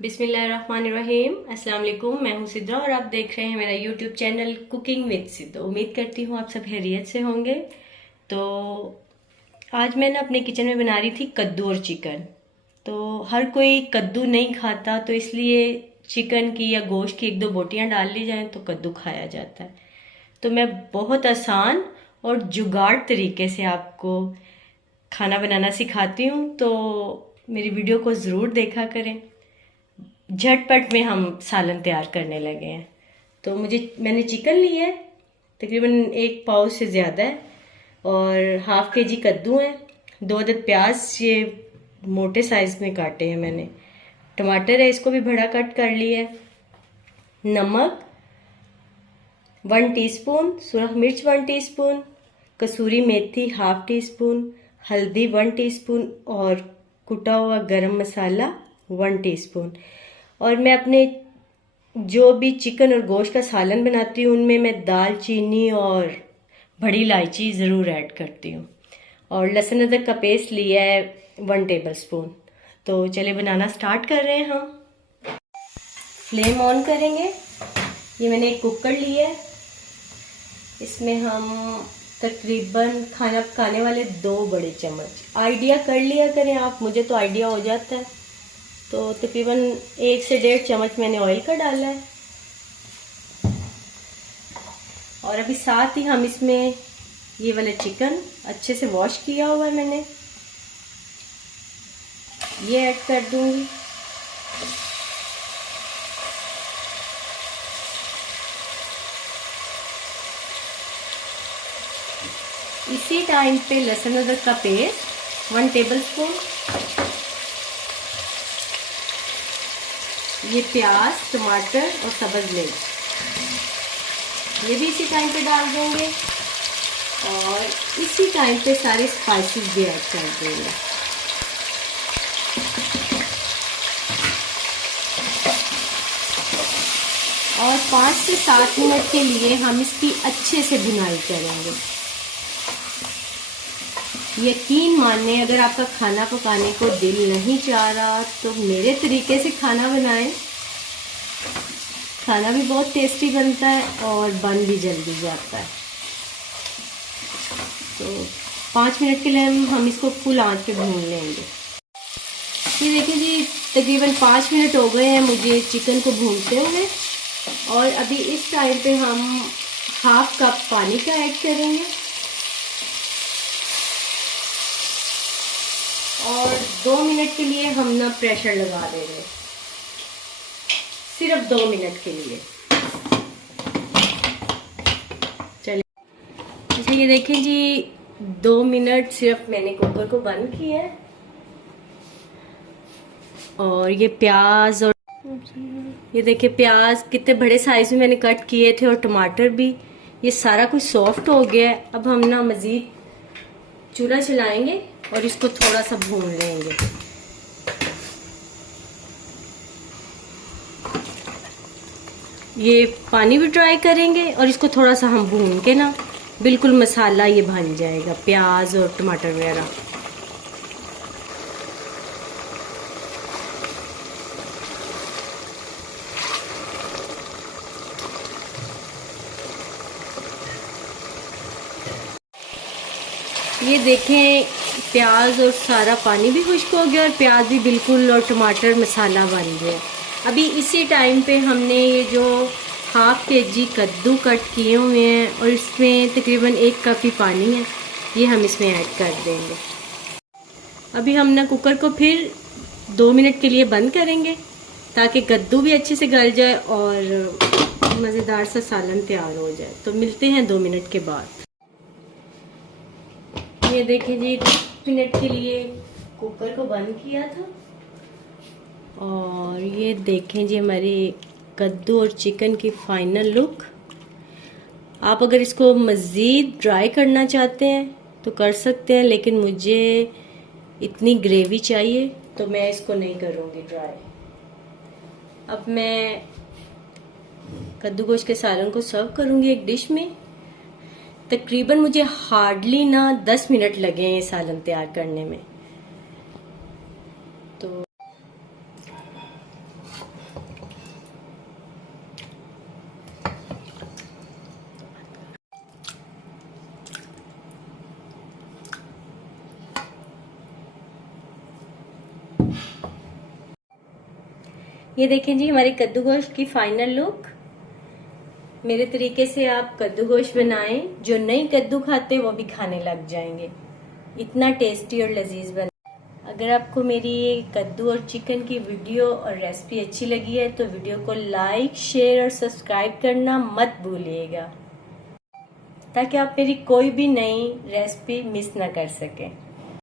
बिस्मिल्लाहिर्रहमानिर्रहीम। अस्सलाम वालेकुम। मैं हूं सिद्रा और आप देख रहे हैं मेरा YouTube channel cooking with Sidra. उम्मीद करती हूं आप सब खैरियत से होंगे। तो आज मैं ना अपने किचन में बना रही थी कद्दू और चिकन। तो हर कोई कद्दू नहीं खाता, तो इसलिए चिकन की या गोश्त की एक दो बोटियां डाल ली जाएं तो कद्दू खाया जाता है। तो मैं बहुत आसान और जुगाड़ तरीके से आपको खाना बनाना सिखाती हूँ, तो मेरी वीडियो को ज़रूर देखा करें। झटपट में हम सालन तैयार करने लगे हैं। तो मैंने चिकन लिया है, तकरीबन 1 पाव से ज़्यादा है, और ½ kg कद्दू है, 2 अदद प्याज ये मोटे साइज में काटे हैं मैंने। टमाटर है, इसको भी बड़ा कट कर लिया है। नमक 1 टीस्पून, सुरख मिर्च 1 टीस्पून, कसूरी मेथी ½ टीस्पून, हल्दी 1 टीस्पून और कुटा हुआ गरम मसाला 1 टीस्पून। और मैं अपने जो भी चिकन और गोश्त का सालन बनाती हूँ उनमें मैं दालचीनी और बड़ी इलायची ज़रूर ऐड करती हूँ। और लहसुन अदरक का पेस्ट लिया है 1 टेबलस्पून। तो चलिए बनाना स्टार्ट कर रहे हैं हम। फ्लेम ऑन करेंगे। ये मैंने एक कुकर लिया है, इसमें हम तकरीबन खाना पकाने वाले 2 बड़े चम्मच, आइडिया कर लिया करें आप, मुझे तो आइडिया हो जाता है। तो तकरीबन 1 से 1.5 चम्मच मैंने ऑयल का डाला है। और अभी साथ ही हम इसमें ये वाला चिकन अच्छे से वॉश किया हुआ है मैंने, ये ऐड कर दूंगी। इसी टाइम पे लहसुन अदरक का पेस्ट 1 टेबलस्पून, ये प्याज, टमाटर और सब्ज मिर्च ये भी इसी टाइम पे डाल देंगे। और इसी टाइम पे सारे स्पाइसेस भी ऐड कर देंगे। और 5 से 7 मिनट के लिए हम इसकी अच्छे से भुनाई करेंगे। यकीन मानिए, अगर आपका खाना पकाने को दिल नहीं चाह रहा तो मेरे तरीके से खाना बनाएं। खाना भी बहुत टेस्टी बनता है और बन भी जल्दी जाता है। तो 5 मिनट के लिए हम इसको फुल आंच पे भून लेंगे। ये देखिए जी, तकरीबन 5 मिनट हो गए हैं मुझे चिकन को भूनते हुए। और अभी इस टाइम पे हम ½ कप पानी का ऐड करेंगे और 2 मिनट के लिए हम ना प्रेशर लगा देंगे, सिर्फ 2 मिनट के लिए। चलिए, ये देखें जी, 2 मिनट सिर्फ मैंने कुकर को बंद किया है। और ये प्याज, और ये देखिए प्याज कितने बड़े साइज में मैंने कट किए थे, और टमाटर भी, ये सारा कुछ सॉफ्ट हो गया है। अब हम ना मज़ीद चूल्हा चलाएंगे और इसको थोड़ा सा भून लेंगे। ये पानी भी ड्राई करेंगे और इसको थोड़ा सा हम भून के ना बिल्कुल मसाला ये बन जाएगा, प्याज और टमाटर वगैरह। ये देखें, प्याज और सारा पानी भी खुश्क हो गया और प्याज भी बिल्कुल, और टमाटर मसाला बन गया। अभी इसी टाइम पे हमने ये जो ½ kg कद्दू कट किए हुए हैं और इसमें तकरीबन 1 कप ही पानी है, ये हम इसमें ऐड कर देंगे। अभी हम ना कुकर को फिर 2 मिनट के लिए बंद करेंगे ताकि कद्दू भी अच्छे से गल जाए और मज़ेदार सा सालन तैयार हो जाए। तो मिलते हैं 2 मिनट के बाद। ये देखिए जी, 2 मिनट के लिए कुकर को बंद किया था और ये देखें जी हमारी कद्दू और चिकन की फाइनल लुक। आप अगर इसको मज़ीद ड्राई करना चाहते हैं तो कर सकते हैं, लेकिन मुझे इतनी ग्रेवी चाहिए तो मैं इसको नहीं करूँगी ड्राई। अब मैं कद्दू गोश्त के सालन को सर्व करूँगी एक डिश में। तकरीबन मुझे हार्डली ना 10 मिनट लगे हैं ये सालन तैयार करने में। तो ये देखें जी हमारे कद्दू गोश्त की फाइनल लुक। मेरे तरीके से आप कद्दू गोश्त बनाएं, जो नहीं कद्दू खाते वो भी खाने लग जाएंगे, इतना टेस्टी और लजीज बना। अगर आपको मेरी ये कद्दू और चिकन की वीडियो और रेसिपी अच्छी लगी है तो वीडियो को लाइक, शेयर और सब्सक्राइब करना मत भूलिएगा, ताकि आप मेरी कोई भी नई रेसिपी मिस ना कर सकें।